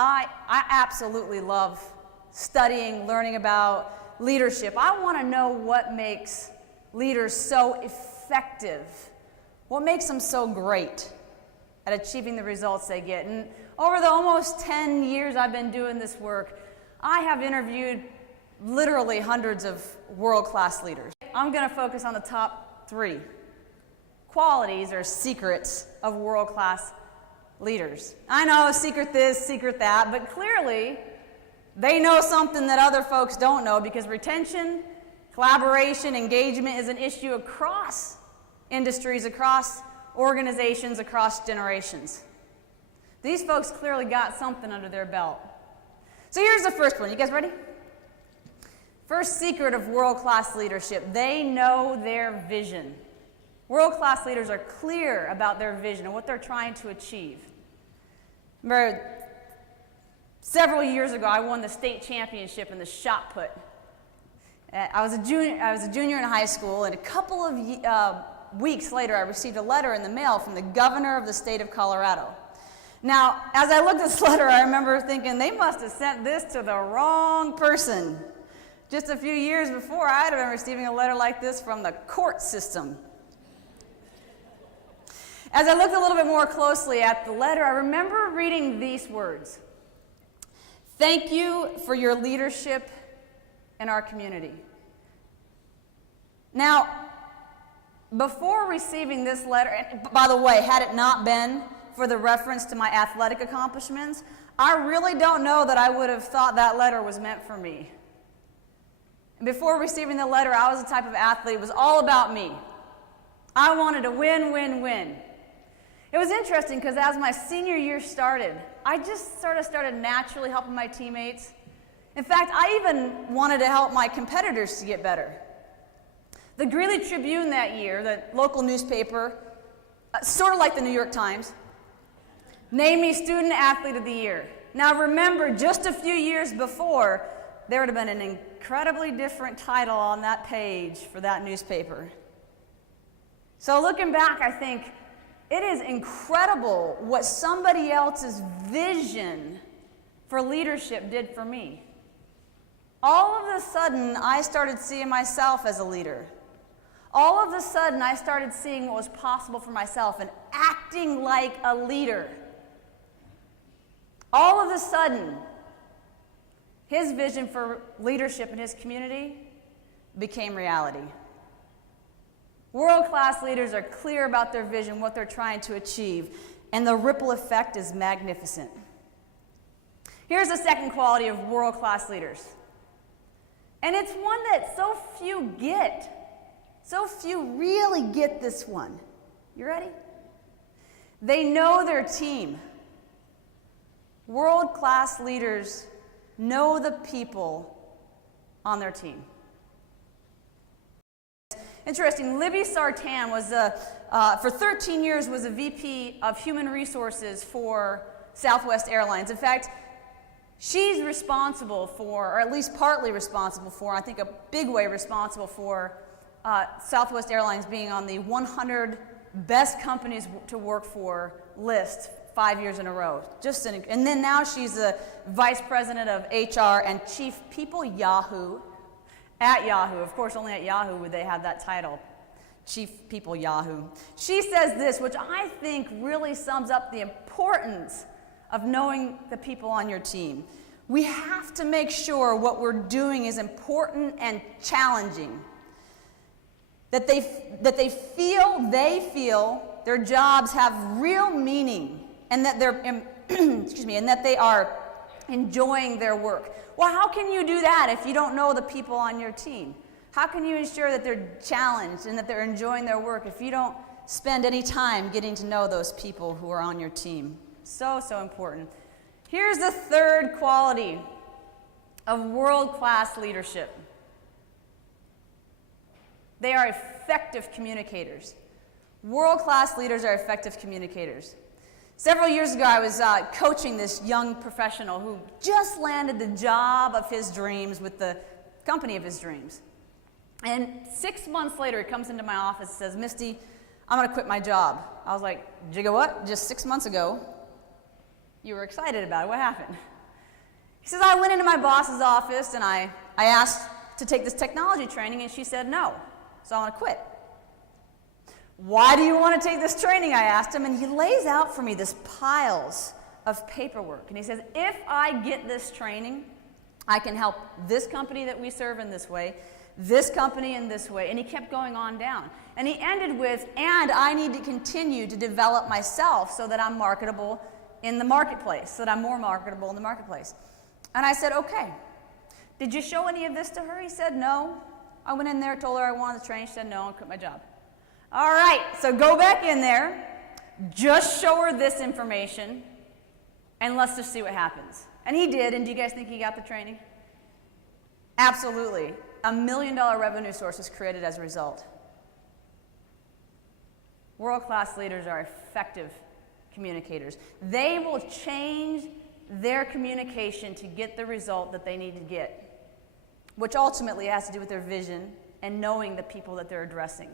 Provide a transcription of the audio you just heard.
I absolutely love studying, learning about leadership. I want to know what makes leaders so effective, what makes them so great at achieving the results they get. And over the almost 10 years I've been doing this work, I have interviewed literally hundreds of world-class leaders. I'm going to focus on the top 3 qualities or secrets of world-class leaders. I know, secret this, secret that, but clearly they know something that other folks don't know, because retention, collaboration, engagement is an issue across industries, across organizations, across generations. These folks clearly got something under their belt. So here's the first one. You guys ready? First secret of world-class leadership: they know their vision. World-class leaders are clear about their vision and what they're trying to achieve. Remember, several years ago, I won the state championship in the shot put. I was a junior in high school, and a couple of weeks later, I received a letter in the mail from the governor of the state of Colorado. Now, as I looked at this letter, I remember thinking, they must have sent this to the wrong person. Just a few years before, I had been receiving a letter like this from the court system. As I looked a little bit more closely at the letter, I remember reading these words: "Thank you for your leadership in our community." Now, before receiving this letter, and by the way, had it not been for the reference to my athletic accomplishments, I really don't know that I would have thought that letter was meant for me. Before receiving the letter, I was the type of athlete, it was all about me. I wanted to win, win, win. It was interesting because as my senior year started, I just sort of started naturally helping my teammates. In fact, I even wanted to help my competitors to get better. The Greeley Tribune that year, the local newspaper, sort of like the New York Times, named me Student Athlete of the Year. Now remember, just a few years before, there would have been an incredibly different title on that page for that newspaper. So looking back, I think it is incredible what somebody else's vision for leadership did for me. All of a sudden, I started seeing myself as a leader. All of a sudden, I started seeing what was possible for myself and acting like a leader. All of a sudden, his vision for leadership in his community became reality. World-class leaders are clear about their vision, what they're trying to achieve, and the ripple effect is magnificent. Here's the second quality of world-class leaders. And it's one that so few get. So few really get this one. You ready? They know their team. World-class leaders know the people on their team. Interesting, Libby Sartan was for 13 years was a VP of Human Resources for Southwest Airlines. In fact, she's responsible for, or at least partly responsible for, I think a big way responsible for, Southwest Airlines being on the 100 best companies to work for list 5 years in a row. And then now she's the Vice President of HR and Chief People Yahoo at Yahoo. Of course, only at Yahoo would they have that title, Chief People Yahoo. She says this, which I think really sums up the importance of knowing the people on your team. We have to make sure what we're doing is important and challenging. That they feel their jobs have real meaning, and that they're and that they are enjoying their work. Well, how can you do that if you don't know the people on your team? How can you ensure that they're challenged and that they're enjoying their work if you don't spend any time getting to know those people who are on your team? So, so important. Here's the third quality of world-class leadership. They are effective communicators. World-class leaders are effective communicators. Several years ago, I was coaching this young professional who just landed the job of his dreams with the company of his dreams. And 6 months later, he comes into my office and says, "Misty, I'm going to quit my job." I was like, "Jigga what? Just 6 months ago, You were excited about it. What happened? He says, I went into my boss's office and I asked to take this technology training, and she said no, so I want to quit. Why do you want to take this training? I asked him, and he lays out for me this piles of paperwork. And he says, if I get this training, I can help this company that we serve in this way, this company in this way. And he kept going on down. And he ended with, and I need to continue to develop myself so that I'm marketable in the marketplace, so that I'm more marketable in the marketplace. And I said, okay. Did you show any of this to her? He said, no. I went in there, told her I wanted the training. She said, no, I'll quit my job. All right, so go back in there, just show her this information, and let's just see what happens. And he did, and do you guys think he got the training? Absolutely. $1 million revenue source was created as a result. World-class leaders are effective communicators. They will change their communication to get the result that they need to get, which ultimately has to do with their vision and knowing the people that they're addressing.